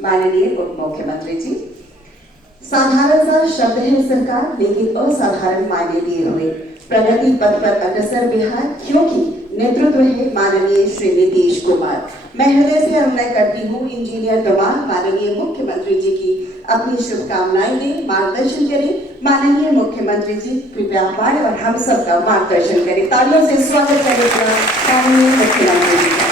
माननीय उप मुख्यमंत्री जी, साधारण सा शब्द है सरकार, लेकिन असाधारण मायने लिए हुए प्रगति पथ पर अग्रसर बिहार, क्योंकि नेतृत्व है माननीय श्री नीतीश कुमार। मैं हृदय से अनुनय करती हूँ इंजीनियर दमाग माननीय मुख्यमंत्री जी की अपनी शुभकामनाएं दें, मार्गदर्शन करें। माननीय मुख्यमंत्री जी कृपया हमारे और हम सबका मार्गदर्शन करें। तालियों से स्वागत करें माननीय मुख्यमंत्री जी का।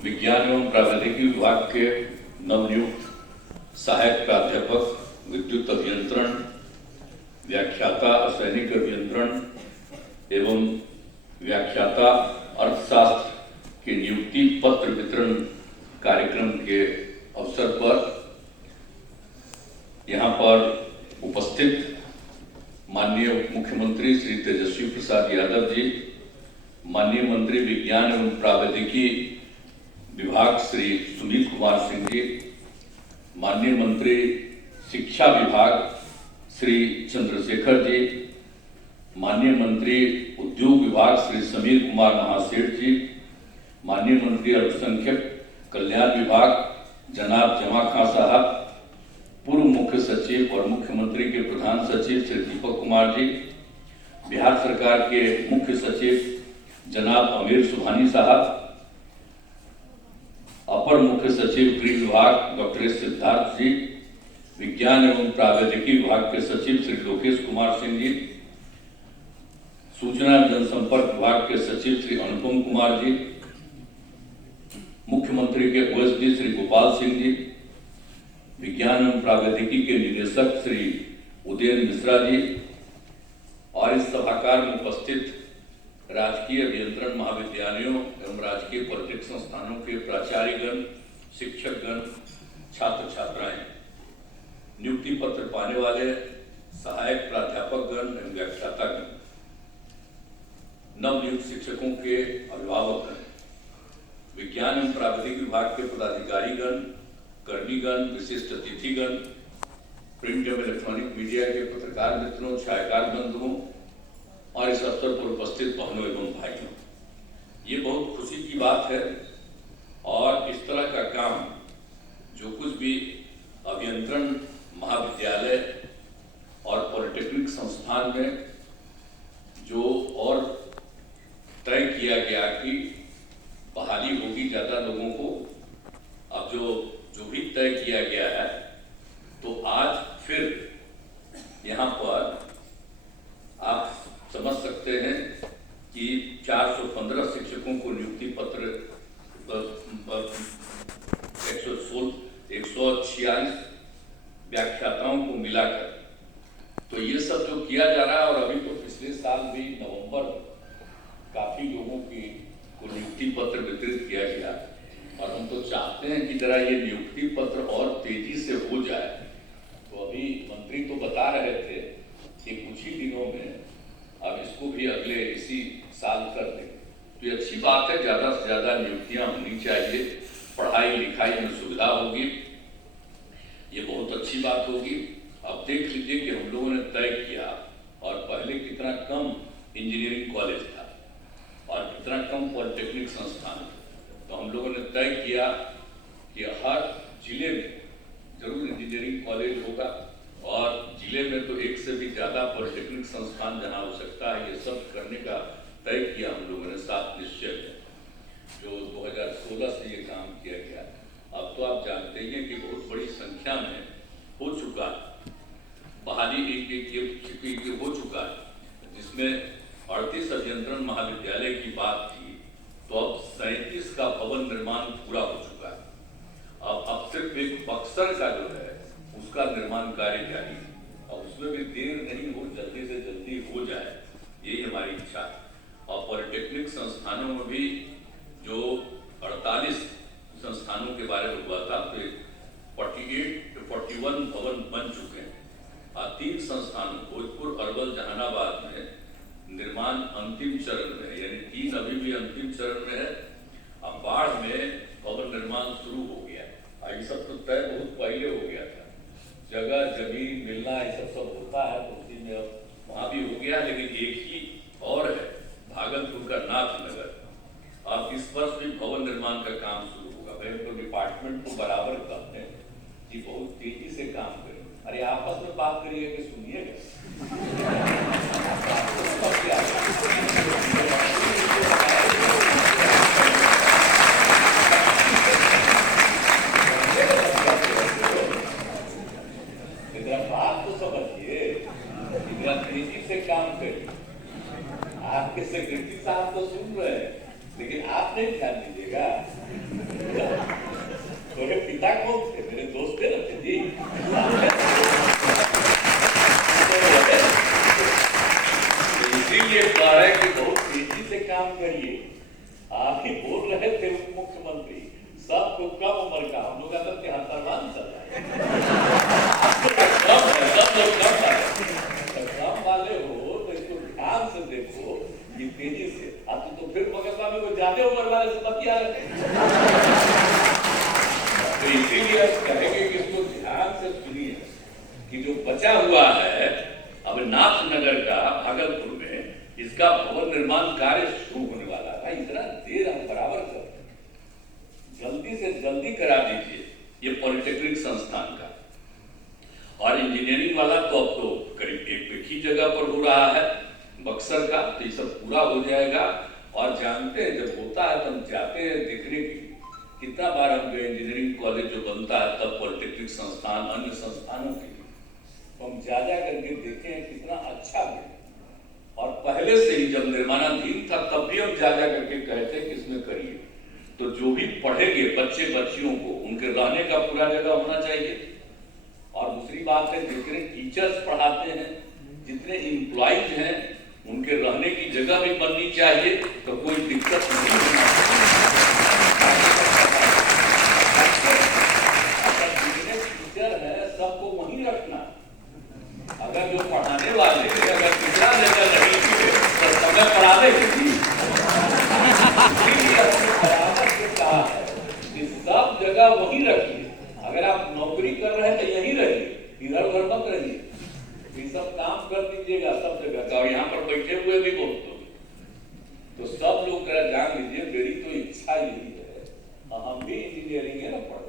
विज्ञान एवं प्रौद्योगिकी विभाग के नवनियुक्त सहायक प्राध्यापक विद्युत अभियंत्रण, व्याख्याता रासायनिक अभियंत्रण एवं व्याख्याता अर्थशास्त्र के नियुक्ति पत्र वितरण कार्यक्रम के अवसर पर यहाँ पर उपस्थित माननीय उप मुख्यमंत्री श्री तेजस्वी प्रसाद यादव जी, माननीय मंत्री विज्ञान एवं प्रौद्योगिकी विभाग श्री सुनील कुमार सिंह जी, माननीय मंत्री शिक्षा विभाग श्री चंद्रशेखर जी, माननीय मंत्री उद्योग विभाग श्री समीर कुमार महासेठ जी, माननीय मंत्री अल्पसंख्यक कल्याण विभाग जनाब जमा खां साहब, पूर्व मुख्य सचिव और मुख्यमंत्री के प्रधान सचिव श्री दीपक कुमार जी, बिहार सरकार के मुख्य सचिव जनाब अमीर सुभानी साहब, अपर मुख्य सचिव गृह विभाग डॉक्टर एस सिद्धार्थ जी, विज्ञान एवं प्रौद्योगिकी विभाग के सचिव श्री लोकेश कुमार सिंह जी, सूचना एवं जनसंपर्क विभाग के सचिव श्री अनुपम कुमार जी, मुख्यमंत्री के ओएसडी श्री गोपाल सिंह जी, विज्ञान एवं प्रौद्योगिकी के निदेशक श्री उदयन मिश्रा जी और इस सभागार में उपस्थित राजकीय अभियंत्रण महाविद्यालयों एवं राजकीय पॉलिटेक्निक संस्थानों के प्राचार्यगण, शिक्षकगण, छात्र छात्राएं, नियुक्ति पत्र पाने वाले सहायक प्राध्यापकगण एवं व्याख्यातागण, नवनियुक्त शिक्षकों के अभिभावकगण, विज्ञान एवं प्रौद्योगिकी विभाग के पदाधिकारीगण, कर्मीगण, विशिष्ट अतिथिगण, प्रिंट एवं इलेक्ट्रॉनिक मीडिया के पत्रकार मित्रों, छायाकार बंधुओं और इस अवसर पर उपस्थित बहनों एवं भाइयों, ये बहुत खुशी की बात है। और इस तरह का काम जो कुछ भी अभियंत्रण महाविद्यालय और पॉलिटेक्निक संस्थान में जो और तय किया गया कि बहाली होगी ज़्यादा लोगों को, अब जो भी तय किया गया है, तो आज फिर यहाँ पर आप समझ सकते हैं कि 415 शिक्षकों को नियुक्ति पत्र 146 व्याख्याताओं को मिलाकर, तो ये सब जो किया जा रहा है। और अभी तो पिछले साल भी नवंबर काफी लोगों को नियुक्ति पत्र वितरित किया गया, और हम तो चाहते हैं कि जरा ये नियुक्ति पत्र और तेजी से हो जाए। तो अभी मंत्री तो बता रहे थे कि कुछ ही दिनों में अब इसको भी अगले इसी साल कर दें, तो ये अच्छी बात है। ज़्यादा से ज़्यादा नियुक्तियां होनी चाहिए, पढ़ाई लिखाई में सुविधा होगी, ये बहुत अच्छी बात होगी। अब देख लीजिए कि हम लोगों ने तय किया, और पहले कितना कम इंजीनियरिंग कॉलेज था और कितना कम पॉलिटेक्निक संस्थान, तो हम लोगों ने तय किया कि हर जिले में जरूर इंजीनियरिंग कॉलेज होगा, और जिले में तो एक से भी ज़्यादा पॉलिटेक्निक संस्थान जहाँ हो सकता है, ये सब करने का तय किया हम लोगों ने साथ निश्चय में, जो 2016 से ये काम किया गया। अब तो आप जानते हैं कि बहुत बड़ी संख्या में हो चुका है, बहाली एक हो चुका है, जिसमें 38 अभियंत्रण महाविद्यालय की बात थी, तो अब 37 का भवन निर्माण पूरा हो चुका है। अब सिर्फ एक बक्सर का जो है उसका निर्माण कार्य जारी है, और उसमें भी देर नहीं हो, जल्दी से जल्दी हो जाए, यही हमारी इच्छा है। और पॉलिटेक्निक संस्थानों में भी जो 48 संस्थानों के बारे में हुआ था, तो 41 भवन बन चुके हैं। 3 संस्थानों भोजपुर, अरवल, जहानाबाद में निर्माण अंतिम चरण में, यानी 3 अभी भी अंतिम चरण में है। अब बाढ़ में भवन निर्माण शुरू हो गया। ये सब तो तय बहुत पहले हो गया था, जगह जमीन मिलना ये सब होता है, तो उसी में अब वहाँ भी हो गया। लेकिन एक ही और है, भागलपुर का नाथनगर। अब इस वर्ष भी भवन निर्माण का काम शुरू होगा। मैं तो डिपार्टमेंट को बराबर कहते हैं कि बहुत तेजी से काम करें। अरे आपस में बात करिए कि सुनिएगा। बात तो समझिए, इतना तेजी से काम करिए। आपके सेक्रेटरी साहब तो सुन रहे हैं, लेकिन आप नहीं ध्यान दीजिएगा। मेरे पिता कौन थे? मेरे दोस्त थे ना जी। इसीलिए कह रहे हैं कि बहुत तेजी से काम करिए। आप ही बोल रहे थे उप मुख्यमंत्री, सबको कम उम्र का, हम लोग का 73 चल रहा है, सब लोग कम वाले हो तो इसको ध्यान से देखो कि तेजी से। आप तो फिर बगलवा में वो ज्यादा उम्र वाले से बतिया रहे। तो इसीलिए कहेंगे कि इसको ध्यान से सुनिए कि जो बचा हुआ है अब नाथनगर का भागलपुर में, इसका भवन निर्माण कार्य शुरू होने वाला था। इतना देर हम बराबर कर, जल्दी से जल्दी करा दीजिए ये पॉलिटेक्निक संस्थान का। और इंजीनियरिंग वाला तो अब तो करीब एक ही जगह पर हो रहा है, बक्सर का, तो ये सब पूरा हो जाएगा। और जानते हैं जब होता है तो हम जाते हैं देखने के लिए। कितना बार हम गए, इंजीनियरिंग कॉलेज जो बनता है तब पॉलिटेक्निक संस्थान, अन्य संस्थानों के लिए हम जा करके देखे हैं कितना अच्छा है। और पहले से ही जब निर्माणाधीन था तब भी हम जा करके कहते कि इसमें करिए। तो जो भी पढ़ेंगे बच्चे बच्चियों को, उनके रहने का पूरा जगह होना चाहिए। और दूसरी बात है, जितने टीचर्स पढ़ाते हैं, जितने एम्प्लॉइज हैं, उनके रहने की जगह भी बननी चाहिए, तो कोई दिक्कत नहीं होना जितने टीचर है सबको वहीं रखना। अगर जो पढ़ाने वाले अगर दूसरा जगह नहीं है तो समय पढ़ा देगी। सब जगह वहीं रखिए। अगर आप नौकरी कर रहे हैं तो यहीं रहिए, इधर उधर मत रहिए। ये सब काम कर दीजिएगा सब जगह का। और यहाँ पर बैठे हुए भी बहुत लोग, तो सब लोग जान लीजिए मेरी तो इच्छा यही है, हम भी इंजीनियरिंग है ना पढ़े।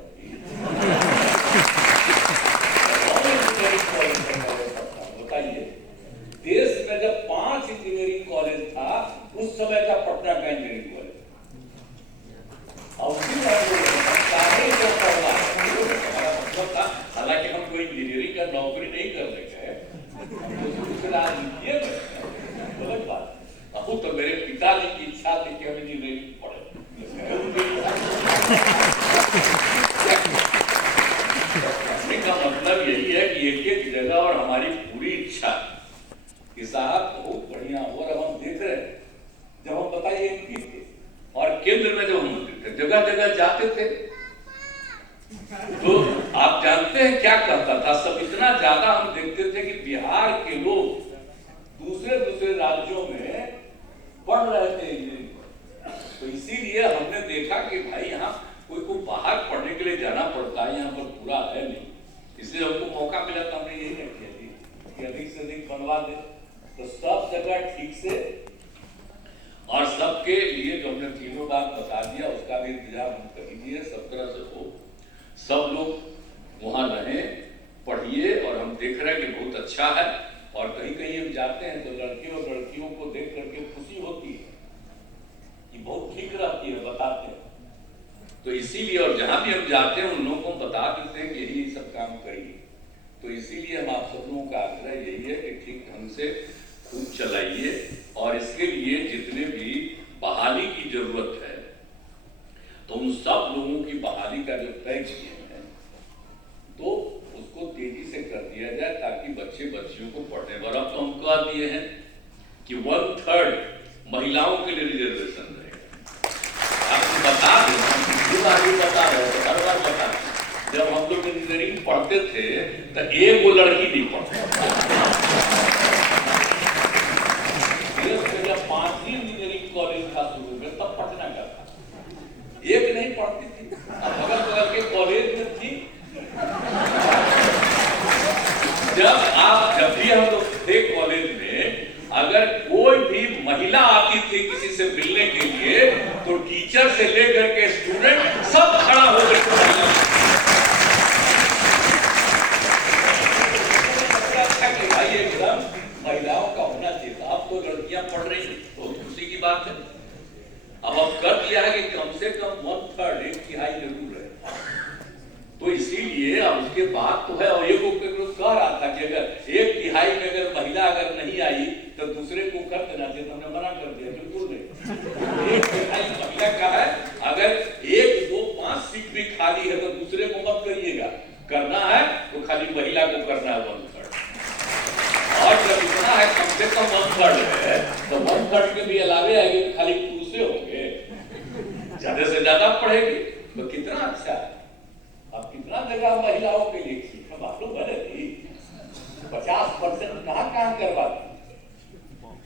बताइए, देश में जब 5 इंजीनियरिंग कॉलेज था उस समय का पटना का इंजीनियरिंग कॉलेज, हालांकि हम कोई इंजीनियरिंग का नौकरी नहीं करने गए, गलत बात। अब तो मेरे पिताजी की इच्छा थी कि हम इंजीनियरिंग पढ़े। का मतलब यही है कि एक एक जगह और हमारी पूरी इच्छा कि साहब बहुत बढ़िया हो। और हम देख रहे हैं जब हम बताइए एमपी थे और केंद्र में जब हम मंत्री थे, जगह जगह जाते थे तो आप जानते हैं क्या कहता था सब। इतना ज्यादा हम देखते थे कि बिहार के लोग दूसरे दूसरे राज्यों में पढ़ रहे थे इंजीनियरिंग। तो इसीलिए हमने देखा कि भाई यहाँ कोई को बाहर पढ़ने के लिए जाना पड़ता है, यहाँ पर पूरा है नहीं। इसलिए हमको मौका मिला तो हमने यही रखी थी कि अधिक से अधिक बनवा दे। तो सब जगह ठीक से और सबके लिए जो हमने तीनों बात बता दिया उसका भी इंतजाम हम कर दीजिए, सब तरह से हो, सब लोग वहां रहें, पढ़िए। और हम देख रहे हैं कि बहुत अच्छा है। और कहीं कहीं हम जाते हैं तो लड़के और लड़कियों को देख करके खुशी होती है कि बहुत ठीक रहती है, बताते हैं। तो इसीलिए और जहां भी हम जाते हैं उन लोगों को बता देते हैं कि यही सब काम करिए। तो इसीलिए हम आप सब लोगों का आग्रह यही है कि ठीक ढंग से खूब चलाइए। और इसके लिए जितने भी बहाली की जरूरत है तो उन सब लोगों की बहाली का जो तय किए हैं तो उसको तेजी से कर दिया जाए ताकि बच्चे बच्चियों को पढ़ने। और अब तो हम कह दिए हैं कि 1/3 महिलाओं के लिए रिजर्वेशन रहेगा। आपको बता दें, बता रहे हर बार बता दें, जब हम लोग इंजीनियरिंग पढ़ते थे तो एक वो लड़की नहीं पढ़ती। जब 5वीं इंजीनियरिंग कॉलेज था शुरू में तब पटना कीजिए तो टीचर से लेकर के स्टूडेंट सब खड़ा होकर भाई एकदम महिलाओं का होना चाहिए। अब तो लड़कियां पढ़ रही हैं, बहुत खुशी की बात है। अब कर दिया है कि कम से कम 1/3 एक तिहाई जरूर है। तो इसीलिए अब उसके बाद तो है, और ये वो कह रहा था कि अगर एक तिहाई में अगर महिला अगर नहीं आई तो दूसरे को कर देना चाहिए, तो हमने मना कर दिया, बिल्कुल नहीं। एक तिहाई महिला का है, अगर 1, 2, 5 सीट भी खाली है तो दूसरे को मत करिएगा, करना है तो खाली महिला को करना है 1/3। और जब इतना है कम से कम 1/3 है तो 1/3 के भी अलावे आएगी तो खाली पुरुषे होंगे, ज्यादा से ज्यादा पढ़ेगी तो कितना अच्छा है। अब कितना जगह महिलाओं के लिए सीखा मालूम है कि 50% कहाँ करवाती।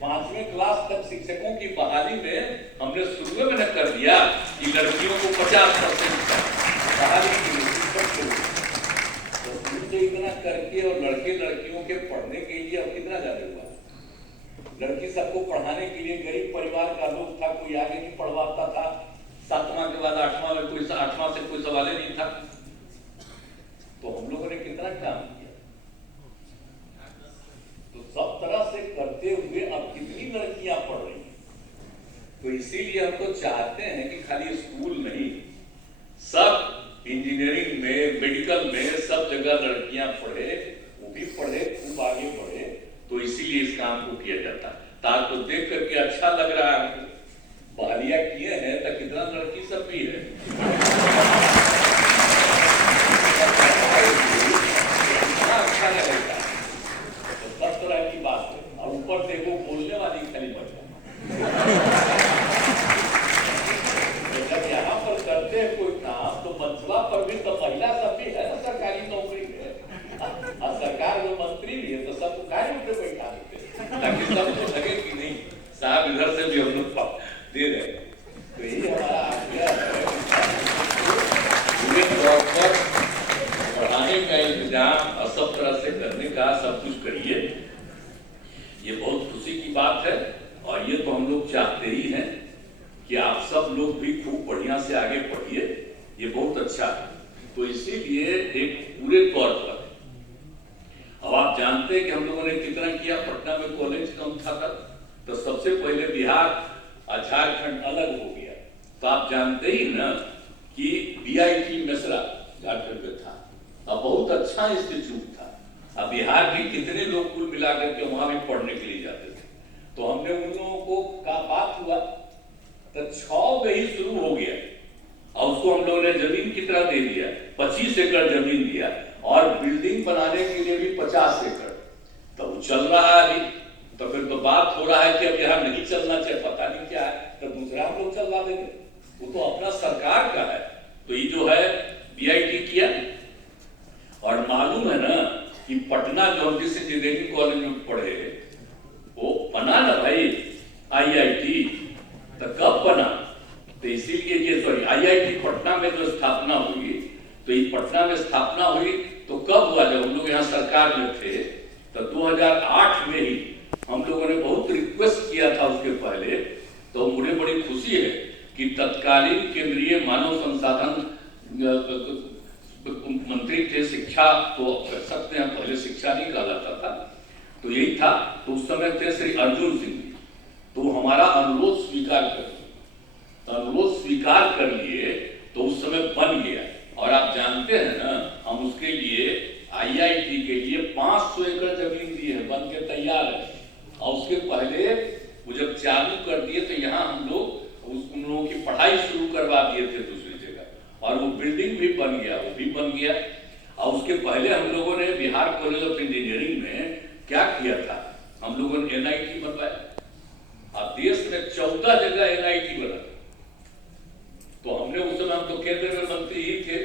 5वीं क्लास तक शिक्षकों की बहाली में हमने शुरू में कर दिया कि लड़कियों को 50% बहाली की तो इतना करके, और लड़के लड़कियों के पढ़ने के लिए अब कितना ज्यादा हुआ। लड़की सबको पढ़ाने के लिए गरीब परिवार का लोग था, कोई आगे नहीं पढ़वाता था। 7वां के बाद 8वां में कोई 8वां से कोई सवाल ही नहीं था। तो हम लोगों ने कितना काम किया, तो सब तरह से करते हुए अब कितनी लड़कियां पढ़ रही हैं। तो इसीलिए हम तो चाहते हैं कि खाली स्कूल नहीं, सब इंजीनियरिंग में, मेडिकल में, सब जगह लड़कियां पढ़े, वो भी पढ़े, खूब आगे बढ़े। तो इसीलिए इस काम को किया जाता है। तार को देख करके अच्छा लग रहा है, बहालियां किए हैं तो कितना लड़की सब भी है, अच्छा लगेगा। तो सब तरह की बात है। और ऊपर से वो बोलने वाली खाली बच्चा जब यहाँ पर करते हैं कोई काम तो मंचवा पर भी तो महिला सब भी है ना सरकारी नौकरी में, और सरकार में मंत्री भी है, तो सबको कार्य पे बैठा देते ताकि सबको लगे कि नहीं साहब इधर से भी हम लोग दे रहे। तो यही हमारा आग्रह है, पूरे तौर पर पढ़ाने का इंतजाम और सब तरह से करने का सब कुछ करिए। ये बहुत खुशी की बात है, और ये तो हम लोग चाहते ही हैं कि आप सब लोग भी खूब बढ़िया से आगे बढ़िए, ये बहुत अच्छा है। तो इसीलिए एक पूरे तौर पर अब आप जानते हैं कि हम लोगों ने कितना किया। पटना में कॉलेज कम था तो सबसे पहले बिहार और झारखंड अलग हो गया। तो आप जानते ही ना कि BIT मिश्रा झारखंड में था, अब बहुत अच्छा इंस्टीट्यूट था। अब बिहार के कितने लोग कुल मिलाकर के वहां भी पढ़ने के लिए जाते थे। तो हमने उन लोगों को का बात हुआ तो 6 में ही शुरू हो गया, और उसको हम लोगों ने जमीन कितना दे दिया, 25 एकड़ जमीन दिया, और बिल्डिंग बनाने के लिए भी 50 एकड़। तो वो चल रहा है अभी। तो फिर तो बात हो रहा है कि अब यहाँ नहीं चलना चाहिए, पता नहीं क्या है, तो दूसरा हम लोग चलवा देंगे, वो तो अपना सरकार का है। तो ये जो है BIT किया, और मालूम है ना कि पटना जो जिस इंजीनियरिंग कॉलेज में पढ़े वो बना ना भाई IIT। तो कब बना, तो इसीलिए ये IIT पटना में जो स्थापना हुई, तो ये पटना में स्थापना हुई तो कब हुआ, जब हम लोग यहाँ सरकार में थे। तो 2008 में ही हम लोगों ने बहुत रिक्वेस्ट किया था उसके पहले। तो मुझे बड़ी खुशी है कि तत्कालीन केंद्रीय मानव संसाधन मंत्री थे, शिक्षा तो कह सकते हैं, पहले शिक्षा नहीं कहलाता था, तो यही था। तो उस समय थे श्री अर्जुन सिंह जी। तो हमारा अनुरोध स्वीकार कर, तो अनुरोध स्वीकार कर लिए, तो उस समय बन गया। और आप जानते हैं ना, हम उसके लिए IIT के लिए 500 एकड़ जमीन दिए है, बन के तैयार है। और उसके पहले वो जब चालू कर दिए तो यहाँ हम लोग उन लोगों की पढ़ाई शुरू करवा दिए थे दूसरी जगह, और वो बिल्डिंग भी बन गया, वो भी बन गया। और उसके पहले हम लोगों ने बिहार कॉलेज ऑफ इंजीनियरिंग में क्या किया था, हम लोगों ने NIT बनवाया। अब देश में 14 जगह NIT बना। तो हमने उस समय, हम तो केंद्र में मंत्री ही थे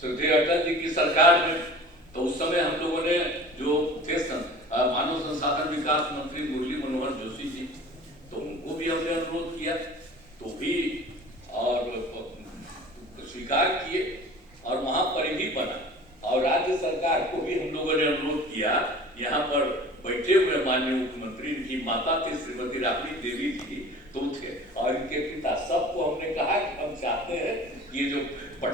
श्री अटल जी की सरकार में। तो उस समय हम लोगों ने जो थे मानव संसाधन विकास मंत्री मुरली मनोहर जोशी जी, तो उनको भी हमने अनुरोध किया, तो भी और स्वीकार किए, और वहां पर ही बना। और राज्य सरकार को भी हम लोगों ने अनुरोध किया। यहाँ पर बैठे हुए माननीय मुख्यमंत्री की माता थी श्रीमती राबड़ी देवी जी, तो थे, और इनके पिता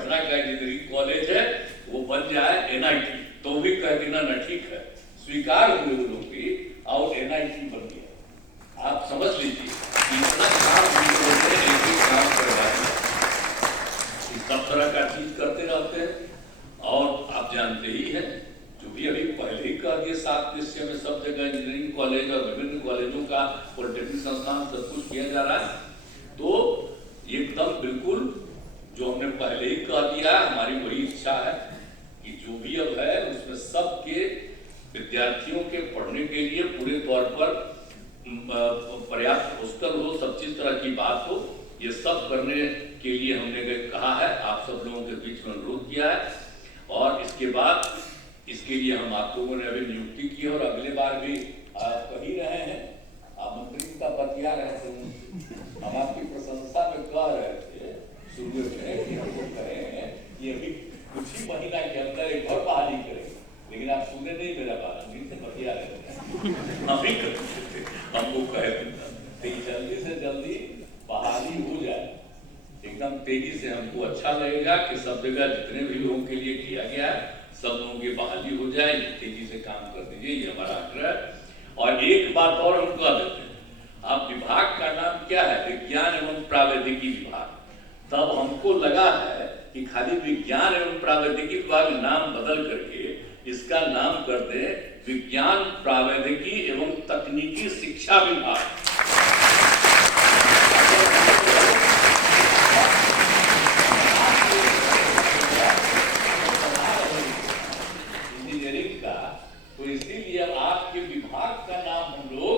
पटना का इंजीनियरिंग कॉलेज है वो बन जाए NIT, तो भी कह देना न ठीक है, स्वीकार हुए वो लोग भी और NIT बन गया। आप समझ लीजिए इतना काम काम करवाए, सब तरह का चीज करते रहते हैं। और आप जानते ही हैं जो भी अभी पहले ही कह दिए 7 निश्चय में सब जगह इंजीनियरिंग कॉलेज और विभिन्न कॉलेजों का पॉलिटेक्निक संस्थान सब कुछ किया जा रहा है, तो एकदम बिल्कुल जो हमने पहले ही कह दिया, हमारी वही इच्छा है कि जो भी अब है उसमें सबके विद्यार्थियों के पढ़ने के लिए पूरे तौर पर पर्याप्त हॉस्टल हो, सब चीज तरह की बात हो, ये सब करने के लिए हमने कहा है, आप सब लोगों के बीच में अनुरोध किया है। और इसके बाद इसके लिए हम आप लोगों ने अभी नियुक्ति की है और अगले बार भी आप कह ही रहे हैं, आप मंत्री का बतिया रहे थे, हम आपकी प्रशंसा में कह रहे थे शुरू में कि हम लोग करें ये अभी कुछ ही महीना के अंदर एक और बहाली करें, लेकिन आप सुने नहीं मेरा बात, उन्हीं से बतिया रहे थे, हम भी करते थे, हमको कहे थे जल्दी से जल्दी बहाली हो जाए, एकदम तेजी से। हमको अच्छा लगेगा कि सब जगह जितने भी लोगों के लिए किया गया है सब लोगों की बहाली हो जाए, तेजी से काम कर दीजिए, ये हमारा आग्रह है। और एक बात और हम कह देते हैं, आप विभाग का नाम क्या है? विज्ञान एवं प्रावैधिकी विभाग। तब हमको लगा है कि खाली विज्ञान एवं प्रावैधिकी विभाग नाम बदल करके इसका नाम कर दे विज्ञान प्रावैधिकी एवं तकनीकी शिक्षा विभाग। इंजीनियरिंग का तो इसीलिए अब आपके विभाग का नाम हम लोग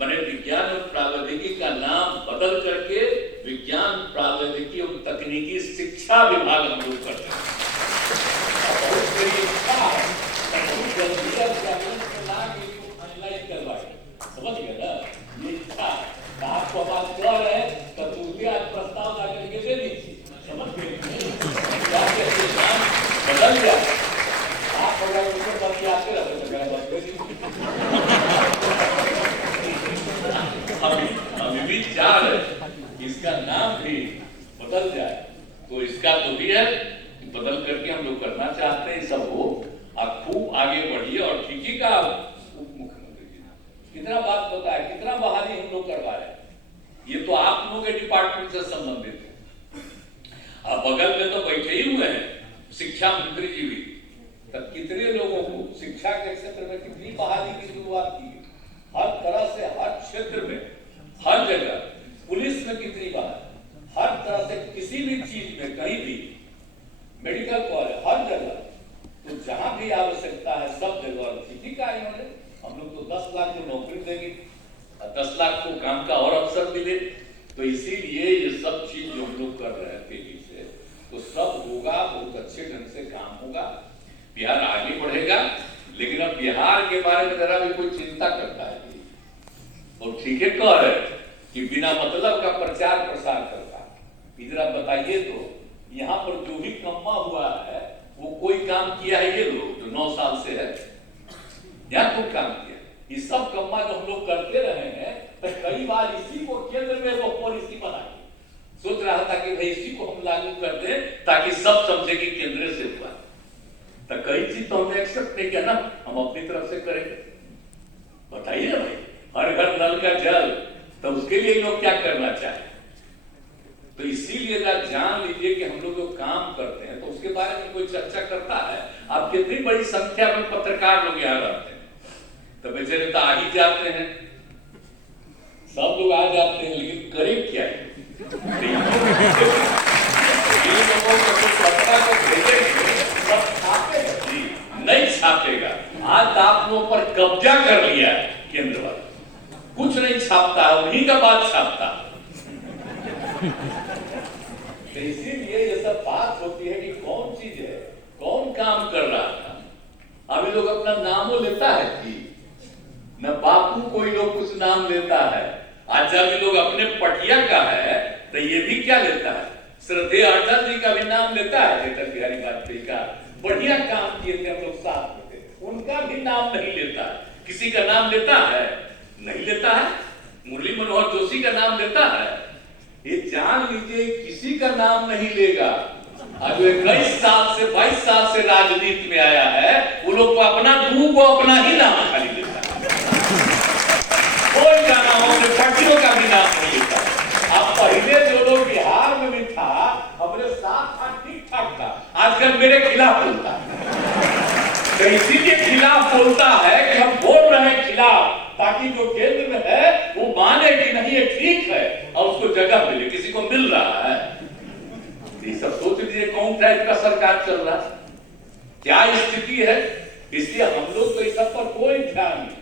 बने विज्ञान और प्रावैधिकी का नाम बदल करके विज्ञान प्रावैधिकी और तकनीकी शिक्षा विभाग हम लोग करते हैं। बहुत बड़ी इच्छा है, समझ गए ना, ये इच्छा आपको बात कह रहे हैं तो दूसरे आज प्रस्ताव ला करके दे दीजिए, समझ गए नाम बदल जाए, आप अगर उनको बतियाते रहे हम भी चाह रहे इसका नाम भी बदल जाए, तो इसका तो भी है बदल करके हम लोग करना चाहते हैं, सब हो आप खूब आगे बढ़िए। और ठीक ही का उप मुख्यमंत्री जी कितना बात बताया, कितना बहाली हम लोग करवा रहे हैं, ये तो आप लोगों के डिपार्टमेंट से संबंधित है। अब बगल में तो बैठे ही हुए हैं शिक्षा मंत्री जी भी, तब कितने लोगों को शिक्षा के क्षेत्र में कितनी बहाली की शुरुआत की, हर तरह से हर क्षेत्र में हर जगह, पुलिस में कितनी बहाली, हर तरह से किसी भी चीज में कहीं भी, मेडिकल कॉलेज हर जगह, तो जहां भी आवश्यकता है सब जगह ठीक का इन्होंने, हम लोग तो 10 लाख को नौकरी देंगे, 10 लाख को काम का और अवसर मिले, तो इसीलिए ये सब चीज जो हम लोग कर रहे हैं तेजी से, तो सब होगा, बहुत अच्छे ढंग से काम होगा, बिहार आगे बढ़ेगा। लेकिन अब बिहार के बारे में जरा भी कोई चिंता करता है और ठीक है कह रहे कि बिना मतलब का प्रचार प्रसार करता है, इधर आप बताइए तो यहाँ पर जो भी कम्मा हुआ है वो कोई काम किया है? ये लोग जो 9 साल से है यहाँ कोई काम किया? ये सब कम्मा जो हम लोग करते रहे हैं, तो कई बार इसी को केंद्र में वो पॉलिसी बना के सोच रहा था कि भाई इसी को हम लागू कर दें ताकि सब समझे कि केंद्र से हुआ, तो कई चीज तो हमने एक्सेप्ट नहीं किया ना, हम अपनी तरफ से करेंगे। बताइए ना भाई, हर घर नल का जल, तो उसके लिए लोग क्या करना चाहे, तो इसीलिए जान लीजिए कि हम लोग जो काम करते हैं तो उसके बारे में कोई चर्चा करता है। आप कितनी बड़ी संख्या में पत्रकार लोग यहाँ रहते हैं, तो बेचारे तो आ ही जाते हैं, सब लोग आ जाते हैं, लेकिन करें क्या है नहीं छापेगा। आज आप लोगों पर कब्जा कर लिया है केंद्र वाला, कुछ नहीं छापता है, उन्हीं का बात छापता है। तो इसीलिए ये सब बात होती है कि कौन चीज है, कौन काम कर रहा था। अभी लोग अपना नामों लेता है कि न बापू कोई लोग कुछ नाम लेता है, आज जब लोग अपने पटिया का है तो ये भी क्या लेता है, श्रद्धेय अटल जी का भी नाम लेता है, अटल बिहारी वाजपेयी का बढ़िया काम किए थे हम लोग साथ में थे, उनका भी नाम नहीं लेता है। किसी का नाम लेता है? नहीं लेता है। मुरली मनोहर जोशी का नाम लेता है? ये जान लीजिए किसी का नाम नहीं लेगा, आज 21 साल से 22 साल से राजनीति में आया है, वो लोग को अपना दूध को अपना ही नाम खाली लेता है, कोई का नाम अपने पार्टियों का भी नाम नहीं लेता। अब पहले जो लोग बिहार में भी था अपने साथ था, ठीक ठाक था, आजकल मेरे खिलाफ बोलता है। तो इसीलिए खिलाफ बोलता है कि हम बोल रहे हैं खिलाफ, ताकि जो केंद्र में है वो माने कि नहीं ये ठीक है और उसको जगह मिले, किसी को मिल रहा है। ये सब सोच लीजिए कौन टाइप का सरकार चल रहा है, क्या स्थिति है। इसलिए हम लोग तो इस सब पर कोई ध्यान नहीं,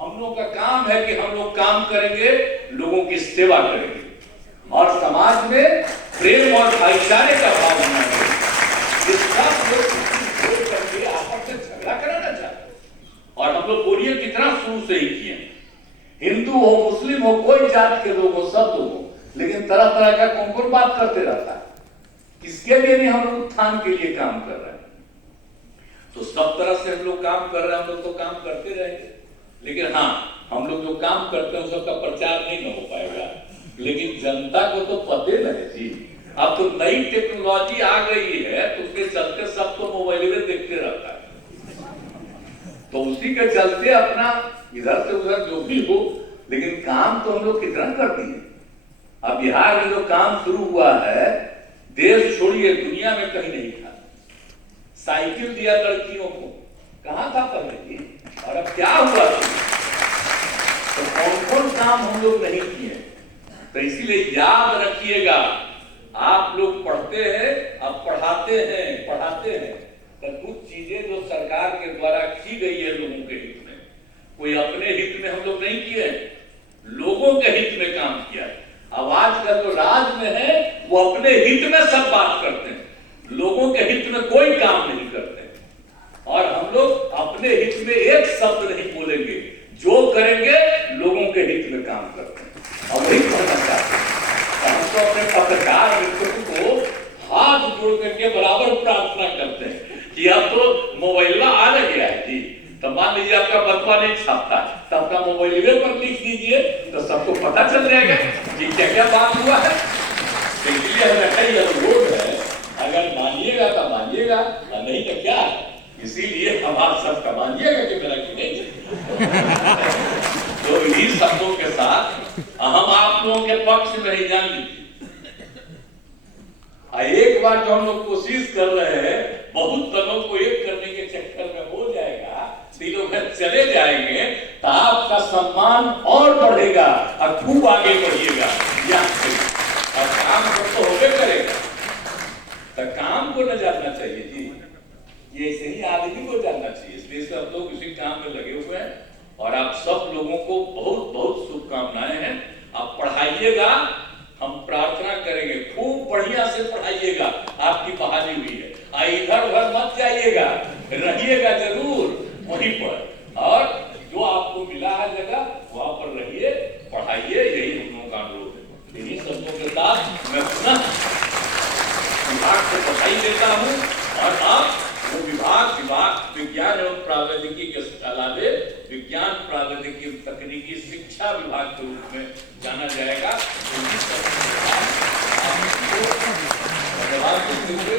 हम लोग का काम है कि हम लोग काम करेंगे, लोगों की सेवा करेंगे और समाज में प्रेम और भाईचारे का भाव होना चाहिए। इसका लोग करके आपस में झगड़ा कराना चाहते और हम लोग बोलिए कितना शुरू से ही किए, हिंदू हो मुस्लिम हो कोई जात के लोग हो सब लोग हो, लेकिन तरह तरह का कौन बात करते रहता है। किसके लिए नहीं हम लोग उत्थान के लिए काम कर रहे हैं, तो सब तरह से हम लोग काम कर रहे हैं, हम लोग तो काम करते रहेंगे। लेकिन हाँ, हम लोग जो काम करते हैं सबका प्रचार नहीं हो पाएगा, लेकिन जनता को तो पते नहीं जी। अब तो नई टेक्नोलॉजी आ गई है तो उसके चलते सब तो मोबाइल में देखते रहता है, तो उसी के चलते अपना इधर से उधर जो भी हो, लेकिन काम तो हम लोग कितना कर दिए। अब बिहार में जो काम शुरू हुआ है, देश छोड़िए दुनिया में कहीं नहीं था। साइकिल दिया लड़कियों को, कहां था पहले जी, और अब क्या हुआ तो कौन कौन काम हम लोग नहीं किए। तो इसीलिए याद रखिएगा, आप लोग पढ़ते हैं, अब पढ़ाते हैं तो कुछ चीजें जो सरकार के द्वारा की गई है लोगों के हित में, कोई अपने हित में हम लोग नहीं किए, लोगों के हित में काम किया है। अब आजकल जो राज में है वो अपने हित में सब बात करते हैं, लोगों के हित में कोई काम नहीं करते, और हम लोग अपने हित में एक शब्द नहीं बोलेंगे, जो करेंगे लोगों के हित में काम करते हैं। और वही कहना चाहते हैं, हम तो अपने पत्रकार मित्रों को हाथ जोड़ करके बराबर प्रार्थना करते हैं कि अब तो मोबाइल आ गया है जी, तो मान लीजिए आपका बतवा नहीं छापता तो अपना मोबाइल पर लिख दीजिए, तो सबको पता चल जाएगा कि क्या क्या बात हुआ है। इसलिए हमें कई अनुरोध है, अगर मानिएगा तो मानिएगा और नहीं तो क्या। इसीलिए हम आप सबका मानिएगा कि मेरा कि नहीं। तो इन्हीं शब्दों के साथ हम आप लोगों के पक्ष में ही जान लीजिए, एक बार जो हम लोग कोशिश कर रहे हैं, बहुत दलों को एक करने के चक्कर में हो जाएगा, तीनों घर चले जाएंगे तो आपका सम्मान और बढ़ेगा और खूब आगे बढ़िएगा। और काम तो होगे करेगा, तो काम को न जानना चाहिए जी, ये ऐसे ही आदमी को जानना चाहिए। इसलिए सब लोग इसी काम में लगे हुए हैं और आप सब लोगों को बहुत बहुत शुभकामनाएं हैं। आप पढ़ाइएगा, हम प्रार्थना करेंगे, खूब बढ़िया से पढ़ाइएगा, आपकी बहाली हुई है। इधर उधर मत जाइएगा, रहिएगा जरूर वहीं पर, और जो आपको मिला है जगह वहां पर रहिए, पढ़ाइए, यही हम लोगों का अनुरोध है। इन्हीं शब्दों के साथ मैं पुनः विभाग को बधाई देता हूँ, और आप वो विभाग विज्ञान एवं प्रौद्योगिकी के अलावे विज्ञान प्रौद्योगिकी तकनीकी शिक्षा विभाग के रूप में जाना जाएगा। धन्यवाद देते हुए